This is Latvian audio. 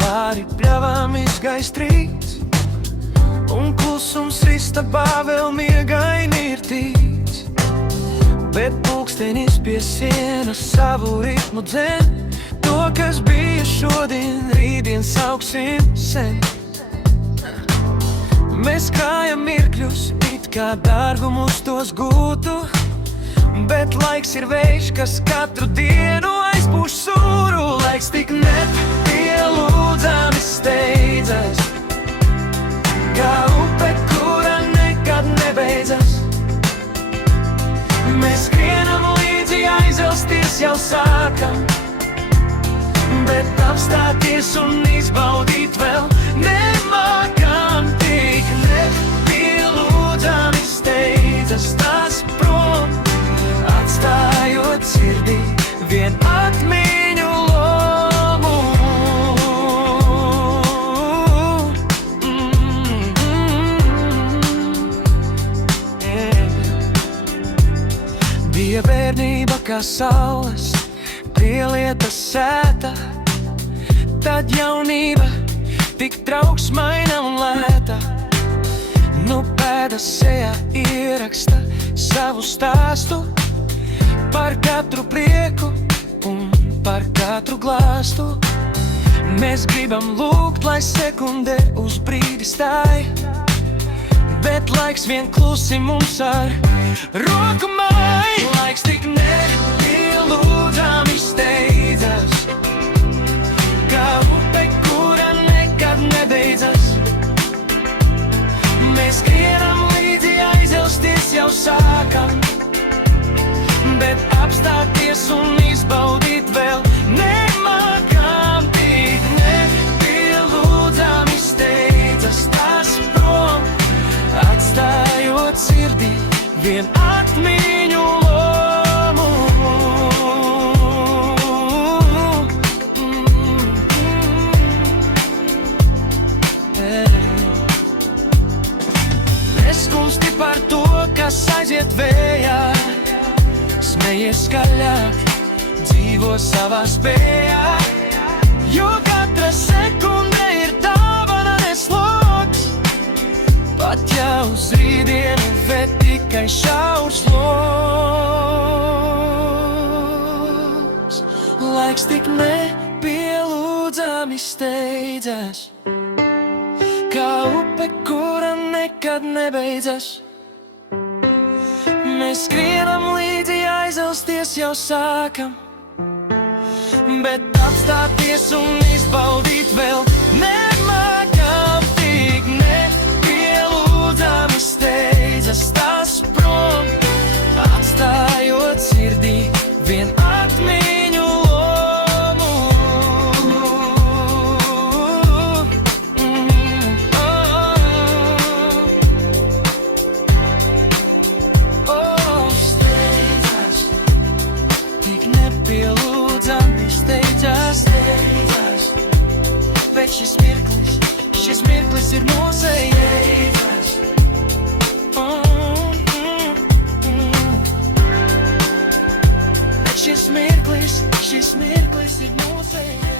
pāri pļavām izgaistrīts, un klusums istabā vēl miegaini ir tīts. Bet pulkstenis pie sienas savu ritmu dzen, to, kas bija šodien, rītdien sauksim sen. Mēs krājam mirkļus, it kā dārgumus tos gūtu, bet laiks ir vējš, kas katru dienu aizpūš sūru. Laiks tik nepielūdzami steidzas, kā upe, kura nekad nebeidzas. Mēs skrienam līdzi, aizelsties jau sākam, bet apstāties un izbaudīt vēl nemākam. Tik nepielūdzami steidzas tās prom, atstājot sirdī vien atmiņu lomu. Bija bērnība kā saules prielieta sēta, tad jaunība tik trauksmaina un lēta. Nu pēdas sejā ieraksta savu stāstu, par katru prieku un par katru glāstu. Mēs gribam lūgt, lai sekundē uz brīdi stāj, bet laiks vien klusi mums ar roku māj. Laiks tik nepielūdzami steidzas, kā upe, kura nekad nebeidzas. Mēs skrienam līdzi, aizelsties jau sākam, bet apstāties un izbaudīt vēl nemākam. Tik nepielūdzami steidzas tās prom, atstājot sirdī vien atmiņu lomu. Neskumsti par to, kas aiziet vējā, smejies skaļāk, dzīvo savā spējā, jo katra sekunde ir dāvana neslogs. Pat ja uz rītdienu ved tikai šaurs logs. Laiks tik nepielūdzami steidzas, kā upe, kura nekad nebeidzas. Mēs skrienam līdzi, aizelsties jau sākam, bet apstāties un izbaudīt vēl nemākam. Tik nepielūdzami steidzas tās prom, atstājot sirdī vien atmiņu lomu. Steidzas, tik nepielūdzami steidzas, bet šis mirklis ir mūsējais. Bet šis mirklis ir mūsējais.